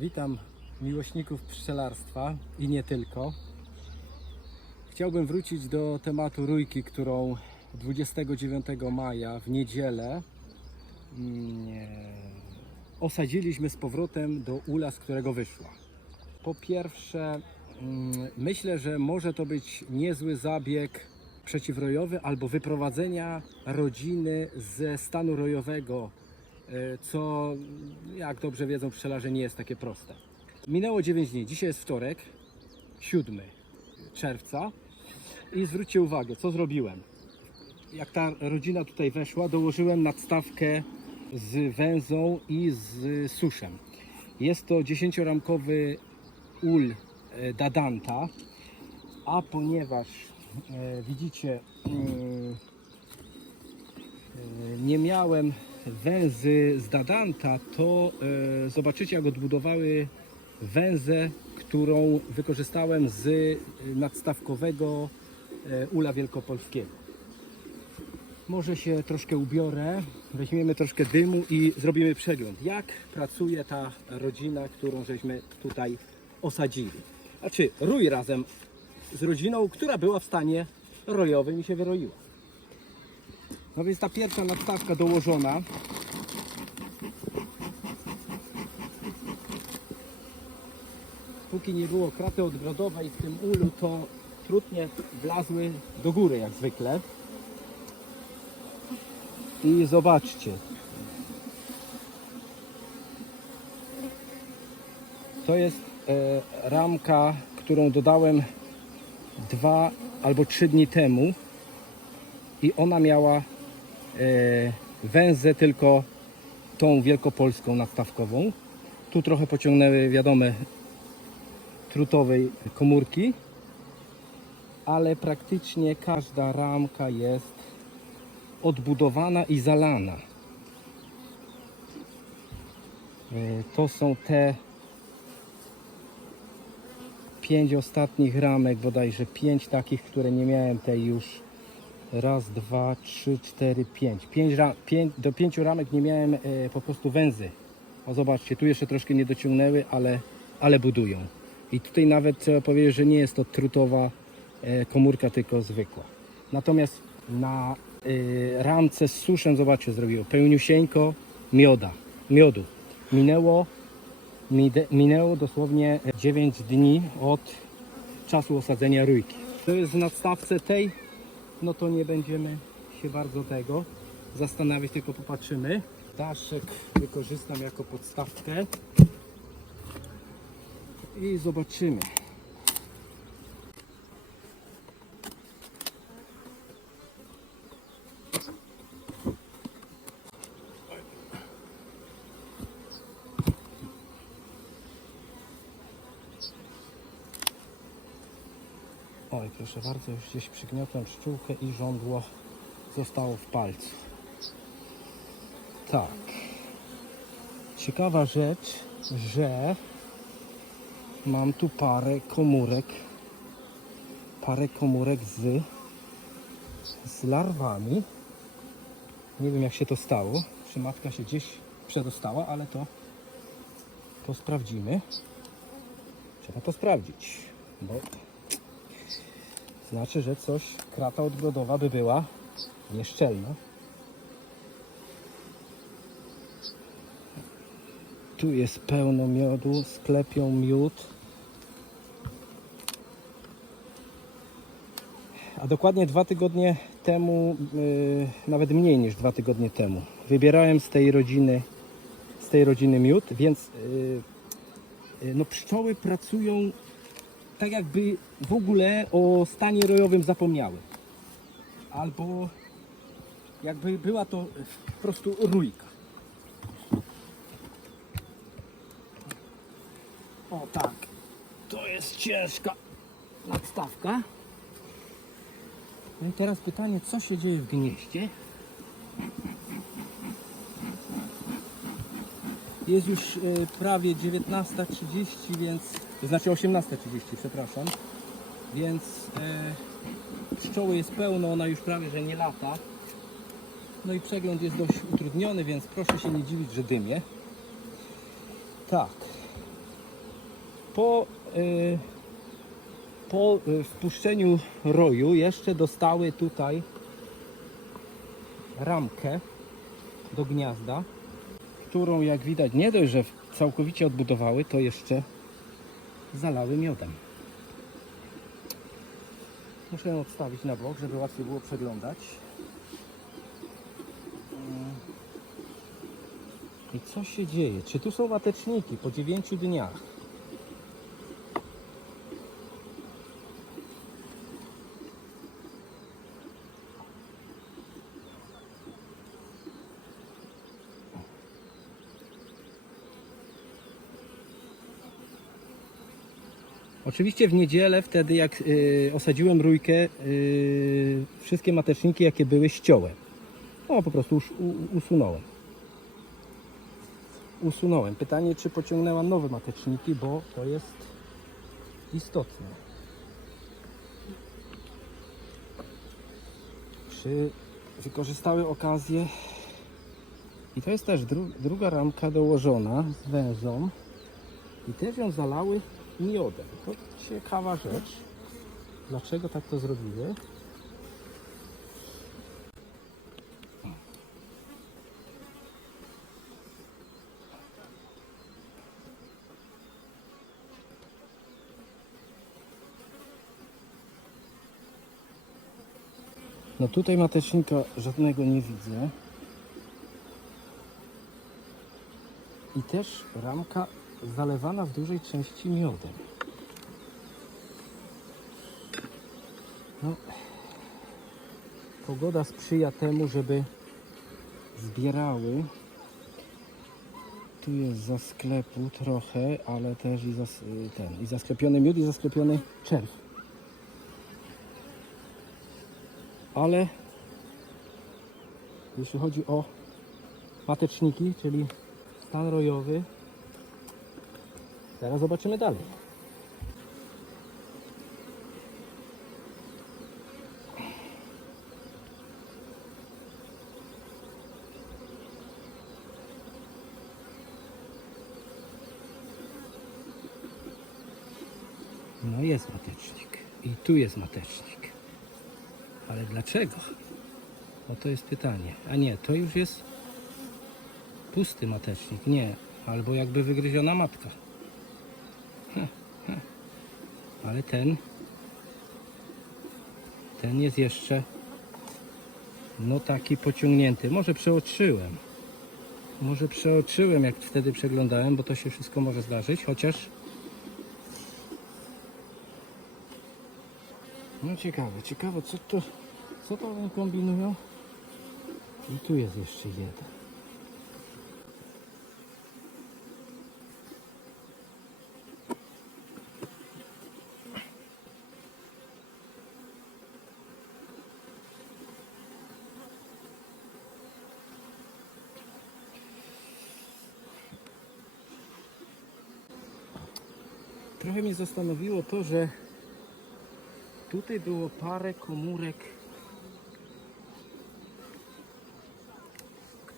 Witam miłośników pszczelarstwa i nie tylko. Chciałbym wrócić do tematu rójki, którą 29 maja w niedzielę mm, e, osadziliśmy z powrotem do ula, z którego wyszła. Po pierwsze, mm, myślę, że może to być niezły zabieg przeciwrojowy albo wyprowadzenia rodziny ze stanu rojowego, co jak dobrze wiedzą pszczelarze nie jest takie proste. Minęło 9 dni, dzisiaj jest wtorek, 7 czerwca i zwróćcie uwagę, co zrobiłem. Jak ta rodzina tutaj weszła, dołożyłem nadstawkę z węzą i z suszem. Jest to 10-ramkowy ul e, Dadanta, a ponieważ e, widzicie, mm, e, nie miałem węzy z Dadanta, to e, zobaczycie jak odbudowały węzę, którą wykorzystałem z e, nadstawkowego e, ula wielkopolskiego. Może się troszkę ubiorę, weźmiemy troszkę dymu i zrobimy przegląd, jak pracuje ta rodzina, którą żeśmy tutaj osadzili. Znaczy, rój razem z rodziną, która była w stanie rojowym i się wyroiła. No więc ta pierwsza nadstawka dołożona. Póki nie było kraty odgrodowej w tym ulu, to trutnie wlazły do góry jak zwykle. I zobaczcie. To jest e, ramka, którą dodałem dwa albo trzy dni temu i ona miała węzę tylko tą wielkopolską nadstawkową. Tu trochę pociągnęły wiadome trutowej komórki, ale praktycznie każda ramka jest odbudowana i zalana. E, To są te pięć ostatnich ramek, bodajże pięć takich, które nie miałem tej już raz, dwa, trzy, cztery, pięć. pięć, ra, pięć do pięciu ramek nie miałem e, po prostu węzy. O zobaczcie, tu jeszcze troszkę nie dociągnęły, ale, ale budują. I tutaj nawet trzeba powiedzieć, że nie jest to trutowa e, komórka, tylko zwykła. Natomiast na e, ramce z suszem, zobaczcie, zrobiło pełniusieńko mioda, miodu. Minęło, mide- minęło dosłownie 9 dni od czasu osadzenia rójki. To jest w nadstawce tej, no to nie będziemy się bardzo tego zastanawiać, tylko popatrzymy. Daszek wykorzystam jako podstawkę i zobaczymy. Oj, proszę bardzo, już gdzieś przygniotłem pszczółkę i żądło zostało w palcu. Tak. Ciekawa rzecz, że mam tu parę komórek. Parę komórek z, z larwami. Nie wiem jak się to stało. Czy matka się gdzieś przedostała, ale to, to sprawdzimy. Trzeba to sprawdzić, bo znaczy, że coś, krata odgrodowa by była nieszczelna. Tu jest pełno miodu, sklepią miód. A dokładnie dwa tygodnie temu, yy, nawet mniej niż dwa tygodnie temu, wybierałem z tej rodziny, z tej rodziny miód, więc yy, no pszczoły pracują tak jakby w ogóle o stanie rojowym zapomniały. Albo jakby była to po prostu rójka. O tak, to jest ciężka nadstawka. No i teraz pytanie, co się dzieje w gnieździe? Jest już e, prawie 19.30, więc to znaczy 18.30, przepraszam. Więc e, pszczoły jest pełno, ona już prawie że nie lata. No i przegląd jest dość utrudniony, więc proszę się nie dziwić, że dymie. Tak. po, y, po y, wpuszczeniu roju jeszcze dostały tutaj ramkę do gniazda, którą jak widać nie dość, że całkowicie odbudowały, to jeszcze zalały miodem. Muszę ją odstawić na bok, żeby łatwiej było przeglądać. Mm. I co się dzieje? Czy tu są mateczniki po 9 dniach? Oczywiście w niedzielę, wtedy jak y, osadziłem rójkę, y, wszystkie mateczniki jakie były ściąłem. No po prostu już u, usunąłem. Usunąłem. Pytanie, czy pociągnęłam nowe mateczniki, bo to jest istotne. Czy wykorzystały okazję i to jest też dru, druga ramka dołożona z węzą i też ją zalały miodem. To ciekawa rzecz. Dlaczego tak to zrobiły? No tutaj matecznika żadnego nie widzę. I też ramka zalewana w dużej części miodem. No, pogoda sprzyja temu, żeby zbierały. Tu jest za sklepu trochę, ale też i, zas, ten, i zasklepiony miód i zasklepiony czerw. Ale jeśli chodzi o mateczniki, czyli stan rojowy, Teraz zobaczymy dalej. No jest matecznik. I tu jest matecznik. Ale dlaczego? No to jest pytanie. A nie, to już jest pusty matecznik. Nie. Albo jakby wygryziona matka. Ale ten ten jest jeszcze no taki pociągnięty. Może przeoczyłem. Może przeoczyłem jak wtedy przeglądałem, bo to się wszystko może zdarzyć, chociaż no ciekawe, ciekawe co to co to oni kombinują? I tu jest jeszcze jeden. Trochę mnie zastanowiło to, że tutaj było parę komórek,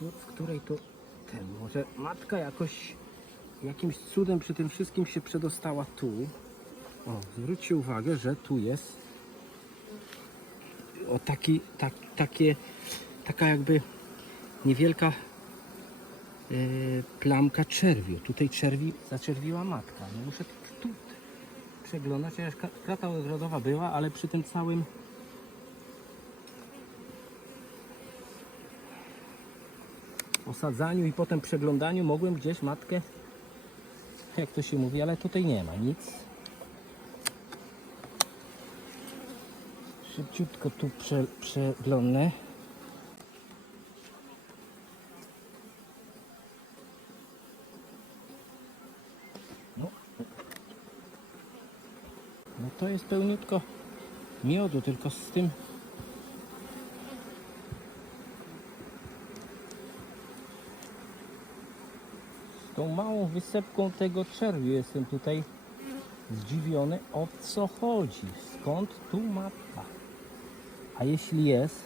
w której to ten, może matka jakoś jakimś cudem przy tym wszystkim się przedostała tu. O, zwróćcie uwagę, że tu jest o taki, tak, takie, taka jakby niewielka e, plamka czerwiu. Tutaj czerwi, zaczerwiła matka. No muszę tu tu przeglądać, chociaż krata ogrodowa była, ale przy tym całym osadzaniu i potem przeglądaniu mogłem gdzieś matkę, jak to się mówi, ale tutaj nie ma nic. Szybciutko tu prze, przeglądnę. To jest pełniutko miodu, tylko z tym z tą małą wysepką tego czerwiu jestem tutaj zdziwiony o co chodzi, skąd tu matka. A jeśli jest,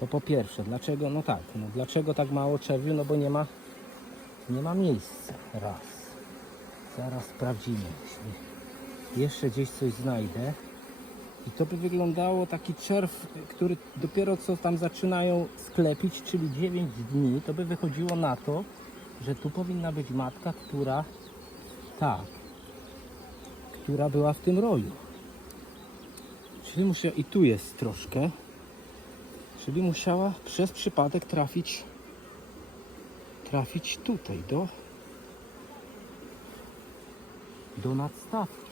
to po pierwsze, dlaczego, no tak, no dlaczego tak mało czerwiu, no bo nie ma, nie ma miejsca, raz. Zaraz sprawdzimy. Jeszcze gdzieś coś znajdę. I to by wyglądało taki czerw, który dopiero co tam zaczynają sklepić, czyli 9 dni. To by wychodziło na to, że tu powinna być matka, która tak, która była w tym roju. Czyli muszę, i tu jest troszkę, czyli musiała przez przypadek trafić, trafić tutaj, do, do nadstawki.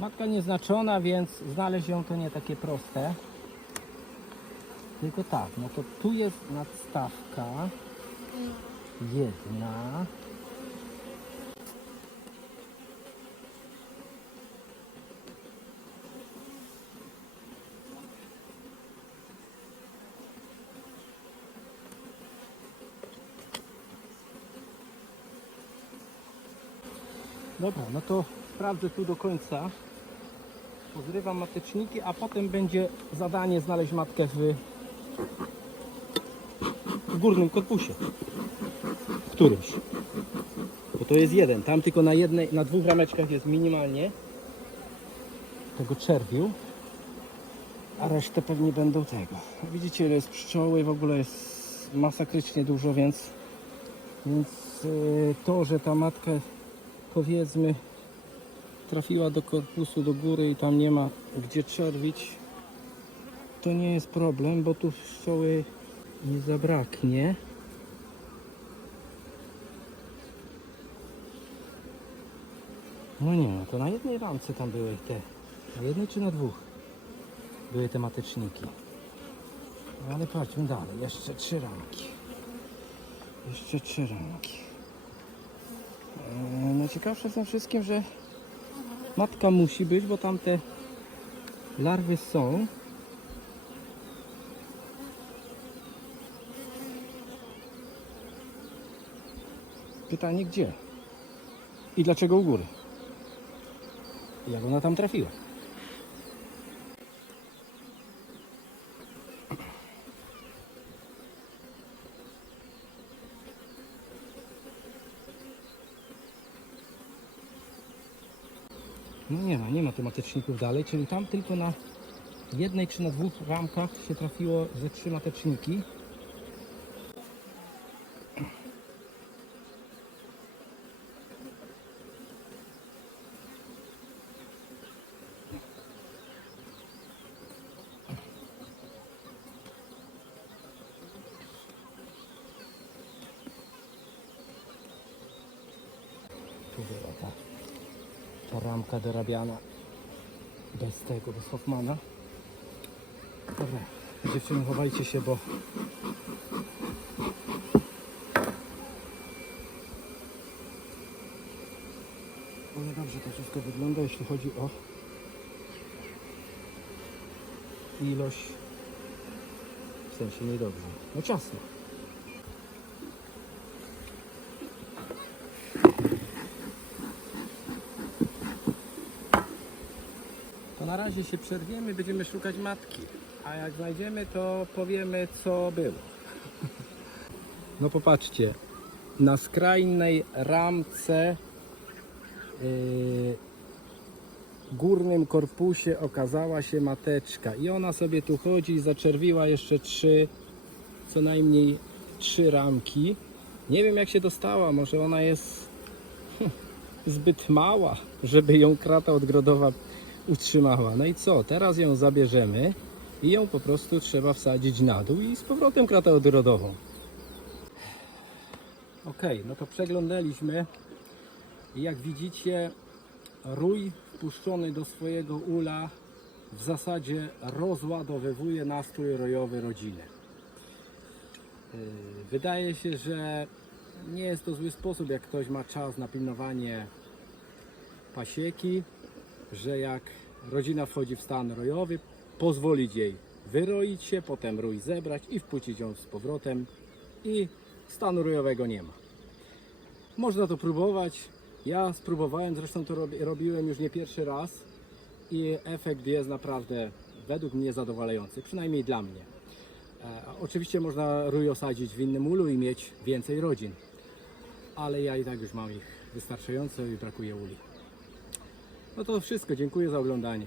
Matka nieznaczona, więc znaleźć ją to nie takie proste. Tylko tak, no to tu jest nadstawka. Jedna. Dobra, no to sprawdzę tu do końca. Pozrywam mateczniki, a potem będzie zadanie znaleźć matkę w, w górnym korpusie. Którymś. Bo to jest jeden. Tam tylko na jednej, na dwóch rameczkach jest minimalnie tego czerwiu. A resztę pewnie będą tego. Widzicie ile jest pszczoły, w ogóle jest masakrycznie dużo, więc, więc yy, to, że ta matka powiedzmy trafiła do korpusu do góry i tam nie ma gdzie czerwić, to nie jest problem, bo tu pszczoły nie zabraknie. No nie, no to na jednej ramce tam były te. Na jednej czy na dwóch? Były te mateczniki. No ale patrzmy dalej, jeszcze trzy ramki. Jeszcze trzy ramki. Eee, Najciekawsze w tym wszystkim, że matka musi być, bo tamte larwy są. Pytanie gdzie? I dlaczego u góry? Jak ona tam trafiła? No nie ma, nie ma tematyczników dalej, czyli tam tylko na jednej czy na dwóch ramkach się trafiło ze trzy mateczniki. Tu była ta ramka dorabiana bez tego, bez Hoffmana. Dobra, dziewczyny chowajcie się, bo o dobrze to wszystko wygląda, jeśli chodzi o ilość w sensie niedobrze. No ciasno. Razie się przerwiemy, będziemy szukać matki. A jak znajdziemy, to powiemy, co było. No popatrzcie, na skrajnej ramce yy, górnym korpusie okazała się mateczka i ona sobie tu chodzi i zaczerwiła jeszcze trzy, co najmniej trzy ramki. Nie wiem jak się dostała, może ona jest zbyt mała, żeby ją krata odgrodowa utrzymała. No i co? Teraz ją zabierzemy i ją po prostu trzeba wsadzić na dół i z powrotem kratę odrodową. Ok, no to przeglądaliśmy. Jak widzicie, rój wpuszczony do swojego ula w zasadzie rozładowywuje nastrój rojowy rodziny. Yy, Wydaje się, że nie jest to zły sposób, jak ktoś ma czas na pilnowanie pasieki, że jak rodzina wchodzi w stan rojowy, pozwolić jej wyroić się, potem rój zebrać i wpuścić ją z powrotem i stanu rojowego nie ma. Można to próbować. Ja spróbowałem, zresztą to robi, robiłem już nie pierwszy raz i efekt jest naprawdę według mnie zadowalający, przynajmniej dla mnie. E, Oczywiście można rój osadzić w innym ulu i mieć więcej rodzin, ale ja i tak już mam ich wystarczająco i brakuje uli. No to wszystko, dziękuję za oglądanie.